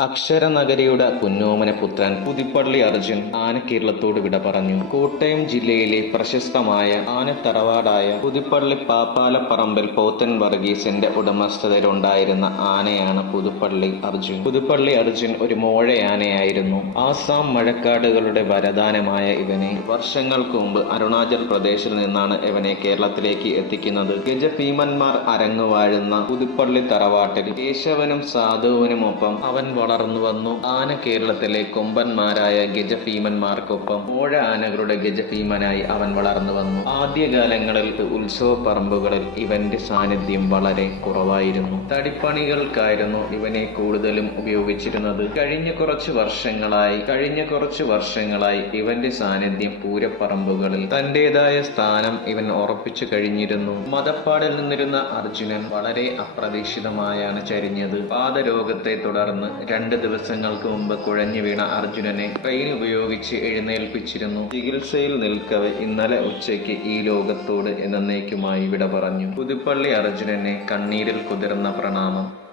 അക്ഷരനഗരിയുടെ കുഞ്ഞോമന പുത്രൻ പുതിപ്പള്ളി അർജുൻ ആനക്കേരളത്തോട് വിട പറഞ്ഞു. കോട്ടയം ജില്ലയിലെ പ്രശസ്തമായ ആനത്തറവാടായ പുതുപ്പള്ളി പാപ്പാലപ്പറമ്പിൽ പോത്തൻ വർഗീസിന്റെ ഉടമസ്ഥതയിലുണ്ടായിരുന്ന ആനയാണ് പുതുപ്പള്ളി അർജുൻ. പുതുപ്പള്ളി അർജുൻ ഒരു മോഴയാനയായിരുന്നു. ആസാം മഴക്കാടുകളുടെ വരദാനമായ ഇവനെ വർഷങ്ങൾക്ക് മുമ്പ് അരുണാചൽ പ്രദേശിൽ നിന്നാണ് ഇവനെ കേരളത്തിലേക്ക് എത്തിക്കുന്നത്. ഗജഭീമന്മാർ അരങ്ങുവാഴുന്ന പുതുപ്പള്ളി തറവാട്ടിൽ കേശവനും സാധുവിനുമൊപ്പം അവൻ വളർന്നു വന്നു. ആന കേരളത്തിലെ കൊമ്പന്മാരായ ഗജഭീമന്മാർക്കൊപ്പം ഓഴ ആനകളുടെ ഗജഭീമനായി അവൻ വളർന്നു വന്നു. ആദ്യകാലങ്ങളിൽ ഉത്സവ പറമ്പുകളിൽ ഇവന്റെ സാന്നിധ്യം വളരെ കുറവായിരുന്നു. തടിപ്പണികൾക്കായിരുന്നു ഇവനെ കൂടുതലും ഉപയോഗിച്ചിരുന്നത്. കഴിഞ്ഞ കുറച്ച് വർഷങ്ങളായി കഴിഞ്ഞ കുറച്ച് വർഷങ്ങളായി ഇവന്റെ സാന്നിധ്യം പൂരപ്പറമ്പുകളിൽ തന്റേതായ സ്ഥാനം ഇവൻ ഉറപ്പിച്ചു കഴിഞ്ഞിരുന്നു. മതപ്പാടിൽ നിന്നിരുന്ന അർജുനൻ വളരെ അപ്രതീക്ഷിതമായാണ് ചരിഞ്ഞത്. പാദരോഗത്തെ തുടർന്ന് രണ്ട് ദിവസങ്ങൾക്ക് മുമ്പ് കുഴഞ്ഞു വീണ അർജുനനെ ട്രെയിൻ ഉപയോഗിച്ച് എഴുന്നേൽപ്പിച്ചിരുന്നു. ചികിത്സയിൽ നിൽക്കവെ ഇന്നലെ ഉച്ചയ്ക്ക് ഈ ലോകത്തോട് എന്നേക്കുമായി വിട പറഞ്ഞു. പുതുപ്പള്ളി അർജുനനെ കണ്ണീരിൽ കുതിർന്ന പ്രണാമം.